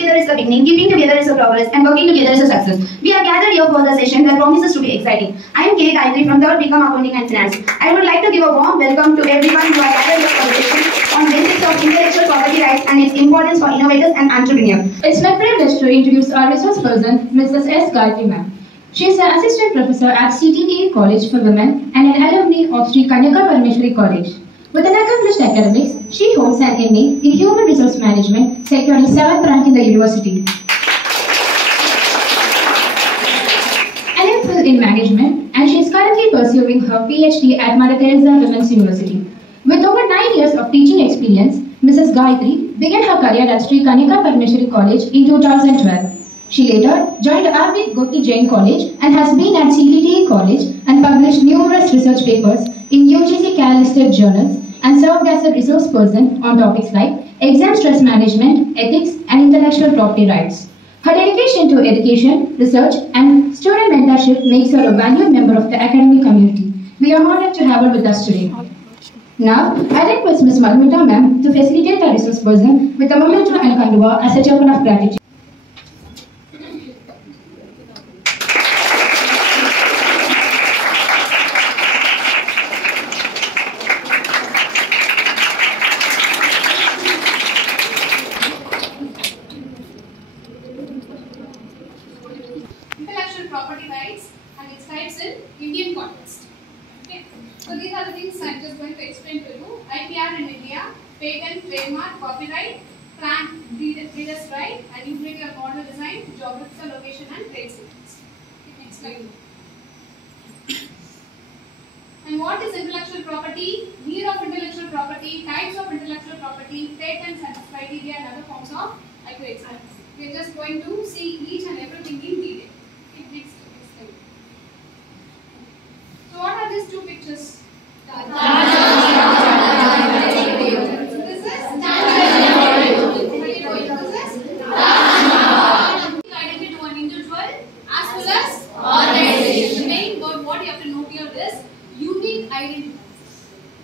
Together is the beginning, giving together is the progress, and working together is a success. We are gathered here for the session that promises to be exciting. I am K. Gayatri from 3rd BCom Accounting and Finance. I would like to give a warm welcome to everyone who are gathered here for the session on basics of intellectual property rights and its importance for innovators and entrepreneurs. It's my privilege to introduce our resource person, Mrs. S. Gayatri ma'am. She is an assistant professor at CTTA College for Women and an alumni of Sri Kanyaka Parmeshwari College. With an accomplished academics, she holds an MA in Human Resource Management, securing 7th rank in the university. An MPhil in Management, and she is currently pursuing her PhD at Mother Teresa Women's University. With over 9 years of teaching experience, Mrs. Gayatri began her career at Sri Kanyaka Parmeshwari College in 2012. She later joined R.V. Gotti Jain College and has been at CTTA College and published numerous research papers in UGC CAL-listed journals and served as a resource person on topics like exam stress management, ethics, and intellectual property rights. Her dedication to education, research, and student mentorship makes her a valued member of the academic community. We are honored to have her with us today. Now, I request Ms. Madhumita ma'am to facilitate our resource person with a memento and kandua as a token of gratitude. Intellectual property rights and its types in Indian context. Okay. So these are the things I'm just going to explain to you. IPR in India, patent, trademark, copyright, plant breeders' right, and utility of model design, geographical location, and trade secrets. Next slide. And what is intellectual property? Need of intellectual property, types of intellectual property, patents and criteria and other forms of IP rights. We are just going to see each and everything in detail. Next slide. So what are these two pictures? This is identity to an individual as well as organization. The main word what you have to know here is unique identity.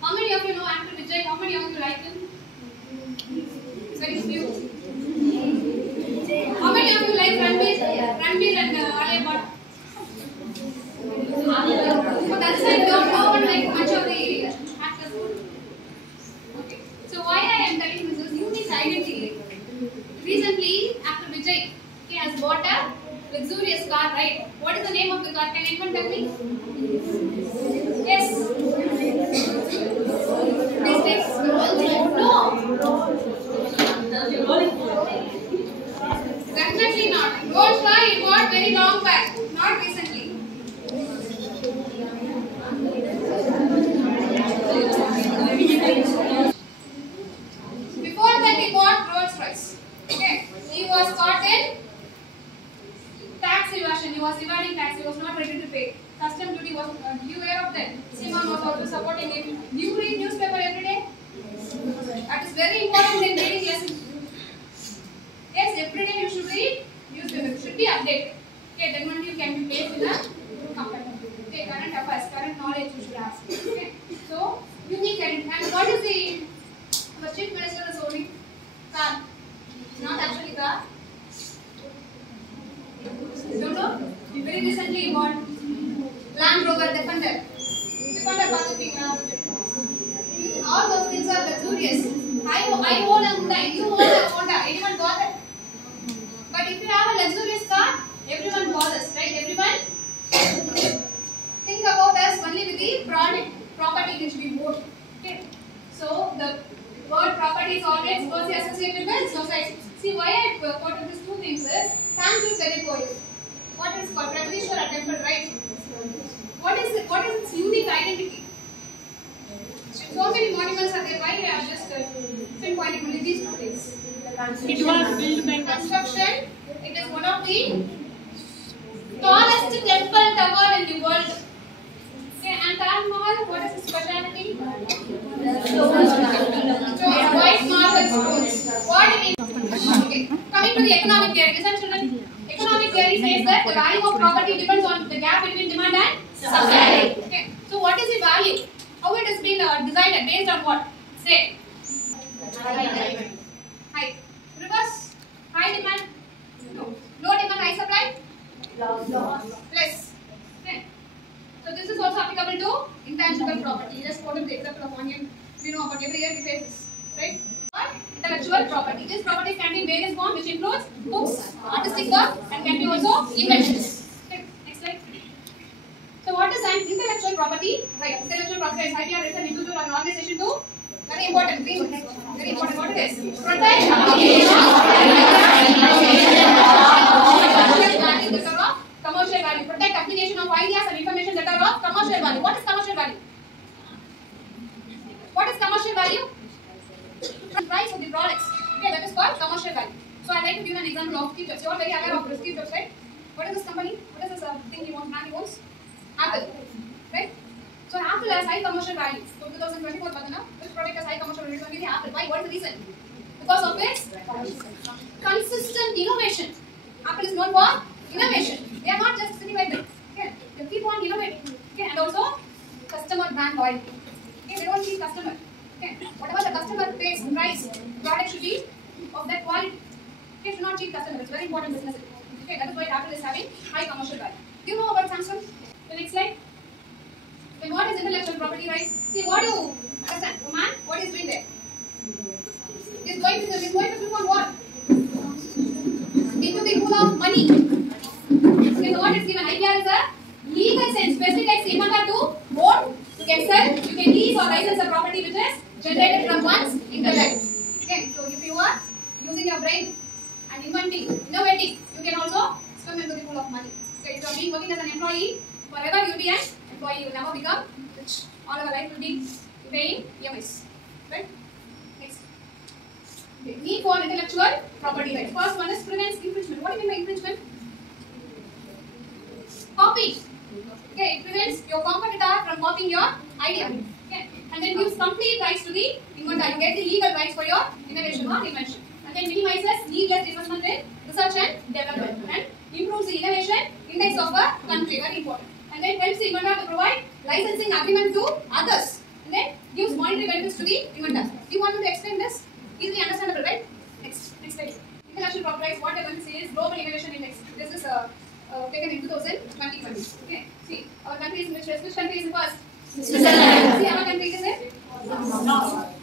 How many of you know Actor Vijay? How many of you like him? Very few. How many of you like Ranveer and Alia Bhatt? So that's why no one like much of the actors. Okay. So why I am telling this is unique identity. Recently, Actor Vijay has bought a luxurious car, right? What is the name of the car? Can anyone tell me? Yes. Please no. Definitely not. Rolls Royce it bought very long back, not recently. Before that he bought Rolls Royce. Okay. He was caught in tax evasion. He was evading tax. He was not ready to pay. Custom duty was. You aware of that? Simon was also supporting it. Do you read newspaper every day? That is very important in reading lesson. Yes, every day you should read newspaper. It should be updated. Okay, then only you can be placed in a company. Okay, current affairs, current knowledge you should ask. Okay, so unique identity. And what is the chief minister is holding? Car. It's not actually car. Don't know? Very recently he bought Land Rover Defender. Defender Pacific. All those things are luxurious. I own a Hyundai. You own a Honda. Anyone bother? But if you have a luxurious car, everyone bothers, right? Everyone think about us only with the product property which we bought. Okay. So the word property is always closely associated with society. See why I quoted these two things is Tanjore Perikoil. What is called Pragadishwara temple, right? What is it? What is its unique identity? So many monuments are there. Why I have just pinpointing only these two things. It was built by construction. It is one of the tallest temple tower in the world. Okay, and Taj Mahal, what is its speciality? Stones, white marble stones. What it is? Okay. Coming to the economic theory, listen children. Economic theory says that the value of property depends on the gap between demand and supply. Okay. So what is the value? How it has been decided based on what? Say. High. Reverse. High demand. which includes books, artistic work, and can be also inventions. Okay, next slide. So what is an intellectual property? Right, intellectual property is IPR is an individual or an organization to very important. Very important. What it is? Protect commercial value. Protect application of ideas and information that are of commercial value. What is commercial value? What is commercial value? Price of the products. Okay, that is called commercial value. So I like to give an example of Steve Jobs. You are very aware of Steve Jobs, right? What is this company? What is this thing he owns? Brand he owns? Apple, right? So Apple has high commercial value. So 2024, which product has high commercial value? Only Apple. Why? What is the reason? Because of its consistent innovation. Apple is known for innovation. They are not just sitting like that. Okay, they keep on innovating. Okay, and also customer brand loyalty. Okay, they don't cheat customer. Okay, whatever the customer pays price, product should be of that quality. Okay, should not cheat customer. It's very important business. Okay, that is why Apple is having high commercial value. Do you know about Samsung? The next slide. Then what is intellectual property rights? See, what do you understand? A man, what is doing there? He's going to look on what? Into the pool of money. Okay, so what is given? IPR is a legal sense, specific inventor to own, you can sell, you can lease or license a property which is generated from one's intellect. Okay, so if you are using your brain and innovating, you can also swim into the pool of money. Okay, if you are working as an employee, forever you will be an employee, you will never become rich. All our life will be paying EMIs. Right? Next. Okay. Need for intellectual property rights. First one is prevents infringement. What do you mean by infringement? Copy. Okay, it prevents your competitor from copying your idea. Okay, and then gives complete rights to the inventor. You get the legal rights for your innovation or invention. And then minimizes needless investment in research and development. And improves the innovation index of a country. Very important. And then helps the inventor to provide licensing agreement to others. And then gives monetary benefits to the inventor. Do you want me to explain this? Easily understandable, right? Next slide. Intellectual property rights. What I want to say is global innovation index. This is taken in 2020. Okay. See, our country is which country is in first? Switzerland. See, our country is in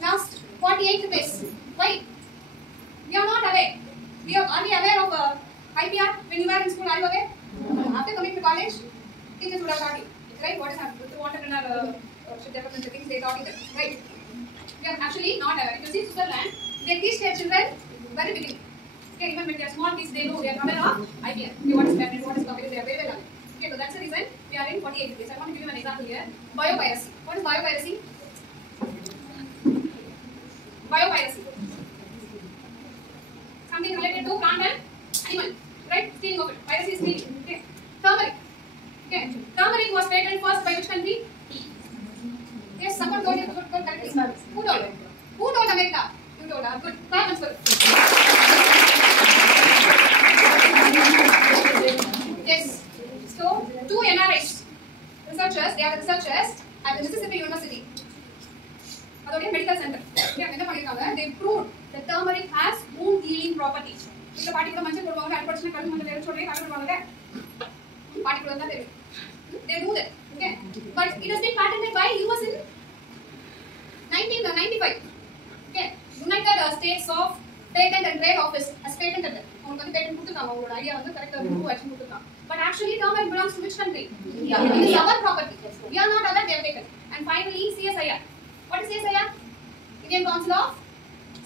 last 48th place. Why? We are not aware. Are we aware of IPR when you were in school? Are you aware? After coming to college, teachers would have taught you. Right? What is happening? With the entrepreneurship development things they taught you that. Right? We are actually not aware. If you see Switzerland, they teach their children very beginning. Okay, even when they are small kids, they know they are aware of IPR. Okay, what is patent, what is copyright, they are very well aware. Okay, so that's the reason we are in 48 place. I want to give you an example here. Biopiracy. What is biopiracy? Biopiracy. Something related to plant and animal. Right? Stealing of it. Piracy is stealing. Okay. Turmeric. Okay. Turmeric was patented first by which country? Yes, someone told you. Who told you? Who told America? You told her. Good. Clarence good. Yes. So, two NRIs, researchers, they are researchers at the Mississippi University. That's a medical center. They proved that turmeric has wound healing properties. If a particular mancha put on particular they do that. Okay. But it has been patented by US in 1995. Okay. United States of Patent and Trade Office has patented it. But actually, turmeric belongs to which country? It is our property. We are not aware they have taken. And finally, CSIR. What is CSIR? Indian Council of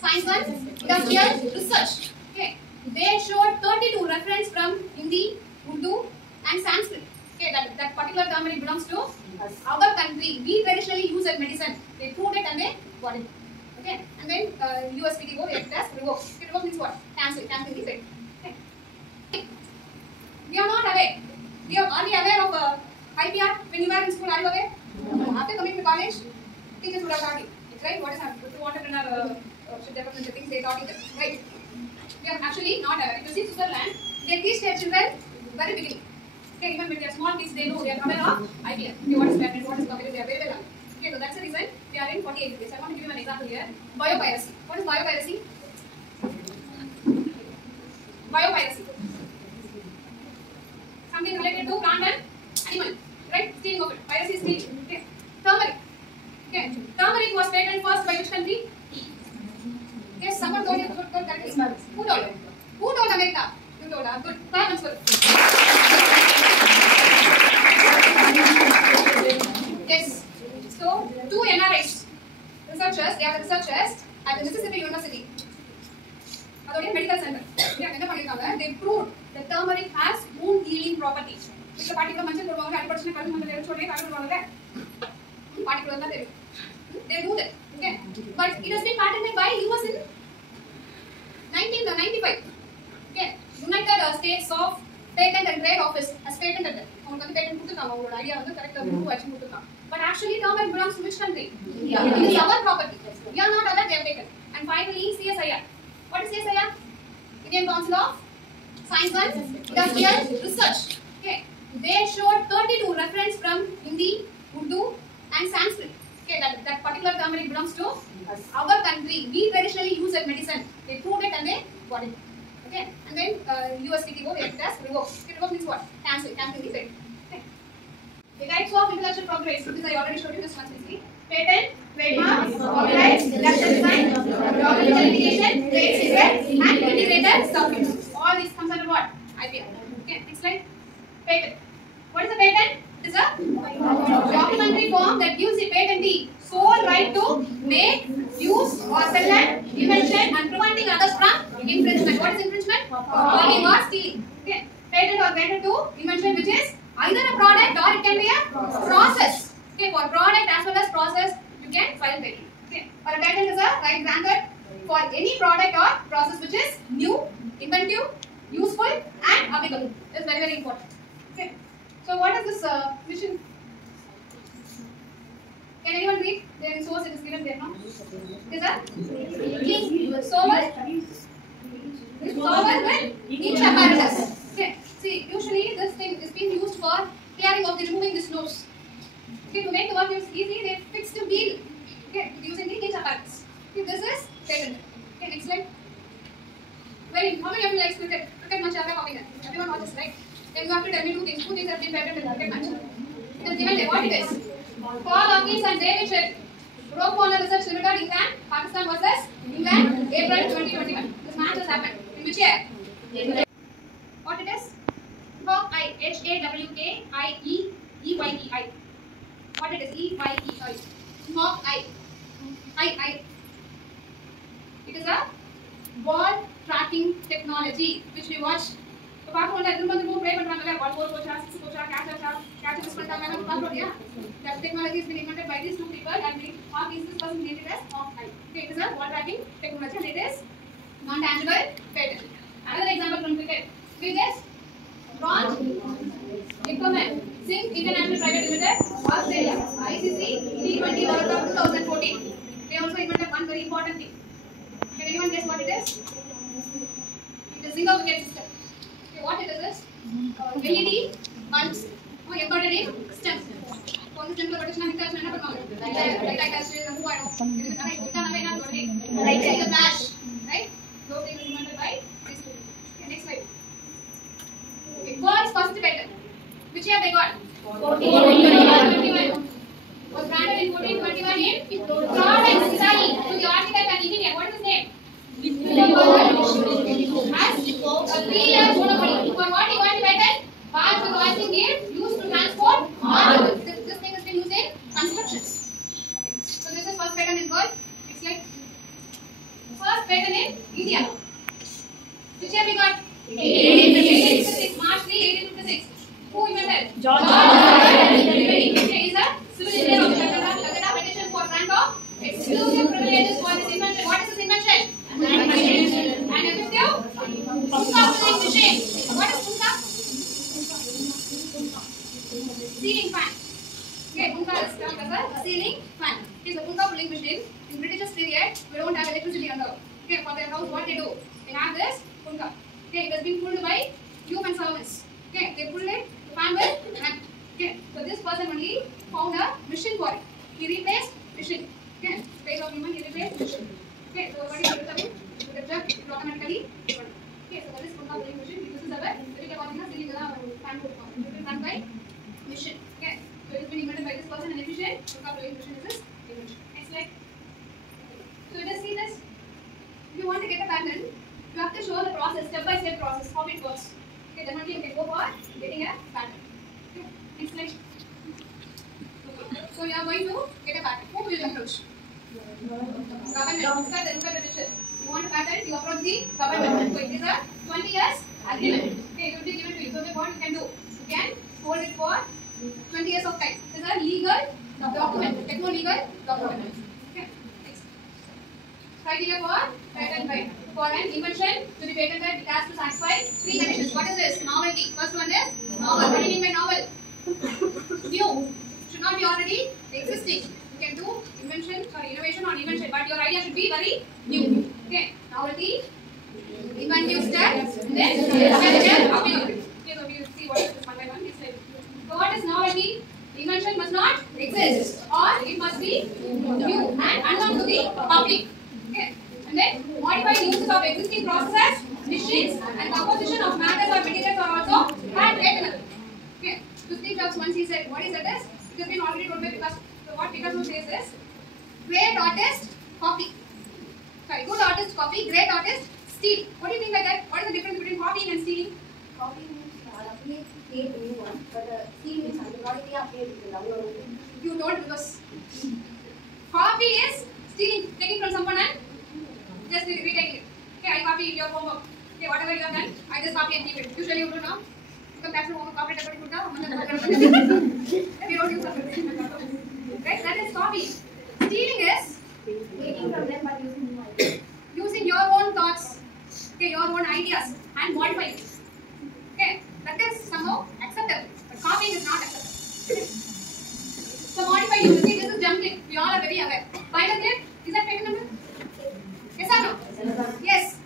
Science and Industrial Research. Okay. They showed 32 reference from Hindi, Urdu, and Sanskrit. Okay, that particular turmeric belongs to our country. We traditionally use that medicine. They proved it and they got it. Okay, and then USPTO it has revoked. Revoke means what? Cancel the trade. Okay. We are not aware. Are we aware of IPR when you were in school? Are you aware? After coming to college, teachers would have taught you. Right? What is happening? With the entrepreneurship development things they taught you that. Right? We are actually not aware. If you see Switzerland, they teach their children very beginning. Okay, even when they are small kids, they know they are aware of IPR. Okay, what is patent, what is copyright, they are very well aware. Okay, so that's the reason we are in 48 place. I want to give you an example here. Biopiracy. What is biopiracy? Biopiracy. Something related to plant and animal. Right? Stealing of it. Piracy is stealing. Okay. Turmeric. Okay. Turmeric was patented first by which country? Yes, someone told you. Who told you? Who told Good. Thanks, good. Yes. So, two NRIs, researchers, they are the researchers at the Mississippi University. That's medical center. They proved that turmeric has wound healing properties. This particular mention they do that. Okay. But it has been patented by US in 1995. Okay. United States of Patent and Trade Office has patented it. But actually, turmeric belongs to which country? It is our property. We are not allowed, they have taken. And finally, CSIR. What is CSIR? Indian Council of Science and Industrial Research. Okay. They showed 32 reference from Hindi, Urdu, and Sanskrit. Okay, that particular turmeric belongs to our country. We traditionally use that medicine. They proved it and they got it. Okay, and then USPTO it has revoked. Revoke means what? Cancel the patent. Okay. The types of intellectual property. This I already showed you this one. Patent, trademark, copyright, industrial design, document identification, trade secret, and integrated circuits. All these comes under what? IPR. Okay, next slide. Patent. What is a patent? It is a documentary form that gives the patentee sole right to make, use, or sell an invention and preventing others from infringement. What is infringement? Copying or stealing. Okay. Patent or granted to invention which is either a product or it can be a process. Okay. For product as well as process, you can file patent. Okay. Or a patent is a right granted for any product or process which is new, inventive, useful, and applicable. It's very, very important. Okay. So what is this mission? Can anyone read? There is source, it is given there, no? Is that? Solver with each apparatus. Okay. See, usually this thing is being used for clearing of the removing this nose. Okay, to make the work easy, they fixed a wheel. Okay, using the each apparatus. Okay, this is patented. Okay, next slide. How many of you like cricket? Cricket match everyone watches, right? Then you have to tell me two things. Two things have been patented in cricket match. It is given there. What it is? Paul Hawkins and David Sherry. Rope Warner Research Limited, England, Pakistan versus England, April 2021. This match has happened. In which year? What it is? Hawkeye. Hawkeye. What it is? Eyei. Hawkeye. I. It is a ball tracking technology which we watch. So, back on that, remove play ball catch this that technology has been invented by these two people and this person named it as Hawkeye. Okay, it is a ball tracking technology and it is non-tangible patent. Another example from cricket. Biggest bronze Nickerman Singh International Private Limited, Australia, ICC T20 World Cup 2014. They also invented one very important thing. Can anyone guess what it is? It is single wicket system. Okay, what it is LED bulbs embedded in stems. One is simple protection and protection like the flash, right? Those things invented by these two. Okay, next slide. Okay, world's first patent. Which year they got? 1421. Was granted in 1421 in Florence, Italy, to the architect and engineer. What is his name? Has a 3-year monopoly. For what he got the patent? Parts of the hoisting gear used to transport marble. This thing has been used in constructions. Okay. So this is first patent in world. It's like first patent in India. Which year we got? 1856. March 3, 1856. Who invented? John. He is a civil engineer of Calcutta petition for grant of exclusive privileges for this invention. What is this invention? An effective Punka pulling machine. What is Punka? Ceiling fan. Okay, Punka is termed as a ceiling fan. It is a Punka pulling machine. In British period, we don't have electricity under. Okay, for their house, what they do? They have this Punka. Okay, it has been pulled by human servants. Okay, they pulled it, the fan will run. Okay, so this person only found a machine for it. He replaced machine. Okay, space of human, he replaced machine. Okay, so what is the result? It will automatically run. Okay, so that is Punka pulling machine. This is our ceiling fan put for. It will run by machine. Okay, so it has been invented by this person and efficient. Punka pulling machine is this invention. Next slide. So just see this. If you want to get a patent, you have to show the process, step-by-step process, how it works. then only you can go for getting a patent. Okay. Next slide. So you are going to get a patent. Who will you approach? Government. Look at the petition. You want a patent? You approach the government. So it is a 20 years agreement. Okay, it will be given to you. So what you can do? You can hold it for 20 years of time. It is a legal document. Techno-legal document. Okay. Next. Criteria for patent right. For an invention to be patented, it has to satisfy 3 conditions. What is this? Novelty. First one is novel. What do you mean by novel? New. Should not be already existing. You can do innovation or invention, but your idea should be very new. Okay. Novelty, inventive step, then copying of it. Okay, so we will see what is this one by one. So what is novelty? Invention must not exist, or it must be new and unknown to the public. Okay. And then modify uses of existing processes, machines, and composition of matters or materials are also patentable. Okay. To Steve Jobs once he said, what he said is, it has been already told by Picasso. So what Picasso says is, great artist, copy. Sorry, good artist, copy. Great artist, steal. What do you mean by that? What is the difference between copying and stealing? Copy means create a new one, but steal means automatically update it. You told because copy is stealing, taking from someone and just retaking it. Okay, I copy your homework. Okay, whatever you have done, I just copy and keep it. Usually you do now. Come back to home, copy it, put down. We don't use it. Right? That is copy. Stealing is Taking from them but using new ideas. using your own thoughts, okay, your own ideas, and modifying it. Okay, that is somehow acceptable, but copying is not acceptable. So modify you see, this is jumping. We all are very aware. Binder clip, is that paper number? Yes or no? Yes.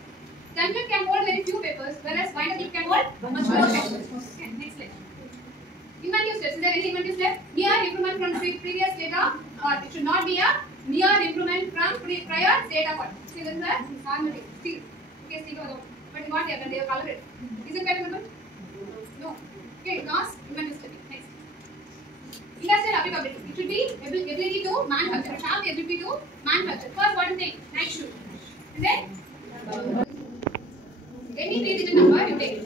Template can hold very few papers, whereas binder clip can hold much more papers. Okay, next slide. Inventive steps. Is there any inventive step? Near improvement from previous data, or it should not be a near improvement from prior data. What? See, this is a magnetic steel. Okay, steel over. But what they have done? They have colored it. Is it patent? No. Okay, because inventive step. Next. Industrial applicability. It should be ability to manufacture. It should have the ability to manufacture. First, what is the night shoe? And then any 3-digit number you take.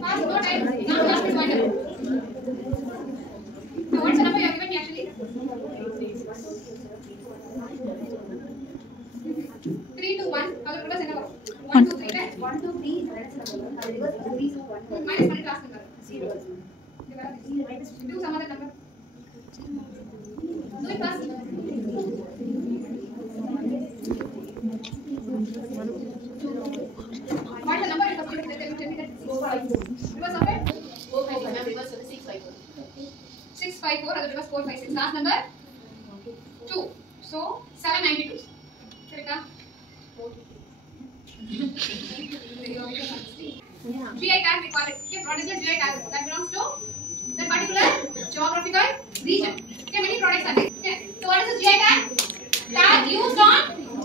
Fast, no time. Now fast is one. So what's the number you have given me actually? 3 to 1. How the numbers are 1, 2, 3, right? 1, 2, 3, that's the number. Reverse 3, so 1, 2, Minus 1 class number. 0. Do some other number. Do it fast. What is the number you have given? Tell me that. Reverse of it? 654. Other reverse 456. Last number 2. So 792. Correct? GI tag we call it. Okay, what is the GI tag? That belongs to that particular geographical region. Okay, many products are there. Okay, so what is the GI tag? Tag used on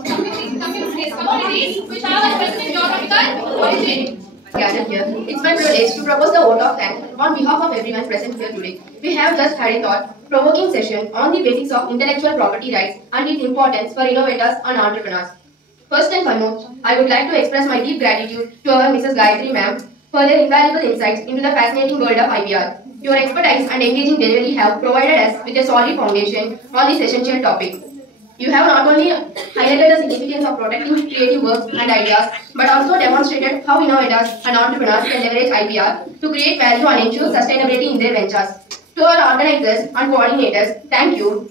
commodities which have a specific geographical origin. Gathered here, it's my privilege to propose the vote of thanks on behalf of everyone present here today. We have just had a thought-provoking session on the basics of intellectual property rights and its importance for innovators and entrepreneurs. First and foremost, I would like to express my deep gratitude to our Mrs. Gayatri ma'am for their invaluable insights into the fascinating world of IPR. Your expertise and engaging delivery have provided us with a solid foundation on this essential topic. You have not only highlighted the significance of protecting creative works and ideas, but also demonstrated how innovators and entrepreneurs can leverage IPR to create value and ensure sustainability in their ventures. To our organizers and coordinators, thank you.